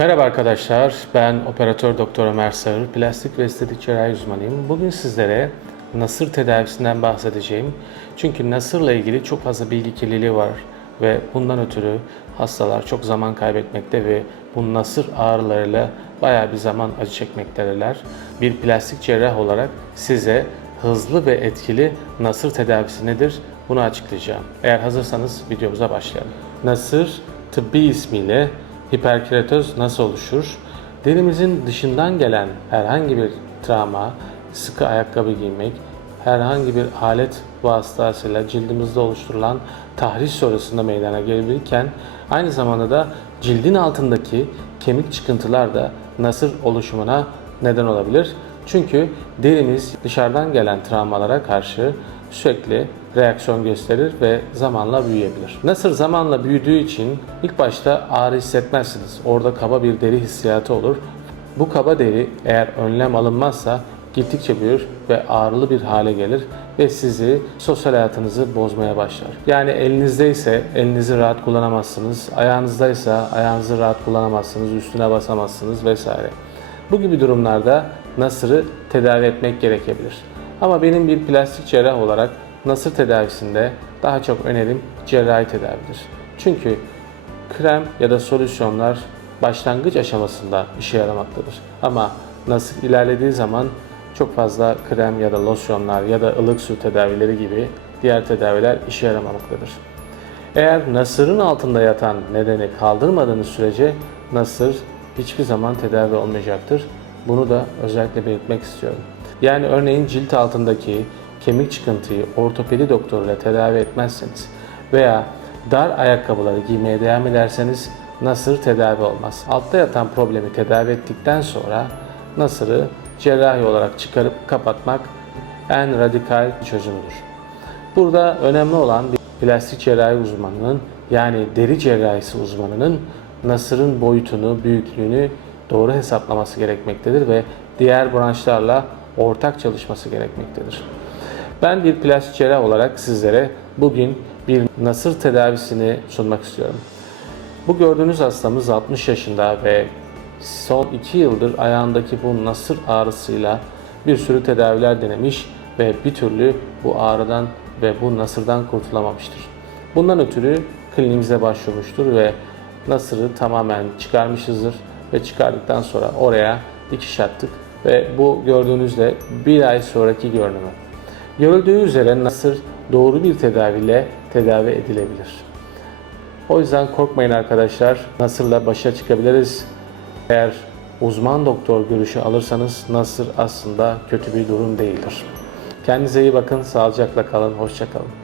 Merhaba arkadaşlar, ben operatör doktor Ömer Sağır, plastik ve estetik cerrahi uzmanıyım. Bugün sizlere nasır tedavisinden bahsedeceğim. Çünkü nasırla ilgili çok fazla bilgi kirliliği var ve bundan ötürü hastalar çok zaman kaybetmekte ve bu nasır ağrılarıyla bayağı bir zaman acı çekmektedirler. Bir plastik cerrah olarak size hızlı ve etkili nasır tedavisi nedir bunu açıklayacağım. Eğer hazırsanız videomuza başlayalım. Nasır tıbbi ismiyle hiperkeratoz nasıl oluşur? Derimizin dışından gelen herhangi bir travma, sıkı ayakkabı giymek, herhangi bir alet vasıtasıyla cildimizde oluşturulan tahriş sonrasında meydana gelebilirken aynı zamanda da cildin altındaki kemik çıkıntılar da nasır oluşumuna neden olabilir. Çünkü derimiz dışarıdan gelen travmalara karşı sürekli reaksiyon gösterir ve zamanla büyüyebilir. Nasır zamanla büyüdüğü için ilk başta ağrı hissetmezsiniz. Orada kaba bir deri hissiyatı olur. Bu kaba deri eğer önlem alınmazsa gittikçe büyür ve ağrılı bir hale gelir ve sizi sosyal hayatınızı bozmaya başlar. Yani elinizdeyse elinizi rahat kullanamazsınız, ayağınızdaysa ayağınızı rahat kullanamazsınız, üstüne basamazsınız vesaire. Bu gibi durumlarda nasırı tedavi etmek gerekebilir. Ama benim bir plastik cerrah olarak nasır tedavisinde daha çok önerim cerrahi tedavidir. Çünkü krem ya da solüsyonlar başlangıç aşamasında işe yaramaktadır. Ama nasır ilerlediği zaman çok fazla krem ya da losyonlar ya da ılık su tedavileri gibi diğer tedaviler işe yaramamaktadır. Eğer nasırın altında yatan nedeni kaldırmadığınız sürece nasır hiçbir zaman tedavi olmayacaktır. Bunu da özellikle belirtmek istiyorum. Yani örneğin cilt altındaki kemik çıkıntıyı ortopedi doktoruyla tedavi etmezseniz veya dar ayakkabıları giymeye devam ederseniz nasır tedavi olmaz. Altta yatan problemi tedavi ettikten sonra nasırı cerrahi olarak çıkarıp kapatmak en radikal çözümüdür. Burada önemli olan bir plastik cerrahi uzmanının yani deri cerrahisi uzmanının nasırın boyutunu, büyüklüğünü doğru hesaplaması gerekmektedir ve diğer branşlarla ortak çalışması gerekmektedir. Ben bir plastik cerrah olarak sizlere bugün bir nasır tedavisini sunmak istiyorum. Bu gördüğünüz hastamız 60 yaşında ve son 2 yıldır ayağındaki bu nasır ağrısıyla bir sürü tedaviler denemiş ve bir türlü bu ağrıdan ve bu nasırdan kurtulamamıştır. Bundan ötürü kliniğimize başvurmuştur ve nasırı tamamen çıkarmışızdır ve çıkardıktan sonra oraya dikiş attık ve bu gördüğünüzde bir ay sonraki görünümü. Görüldüğü üzere nasır doğru bir tedaviyle tedavi edilebilir. O yüzden korkmayın arkadaşlar. Nasırla başa çıkabiliriz. Eğer uzman doktor görüşü alırsanız nasır aslında kötü bir durum değildir. Kendinize iyi bakın, sağlıcakla kalın, hoşça kalın.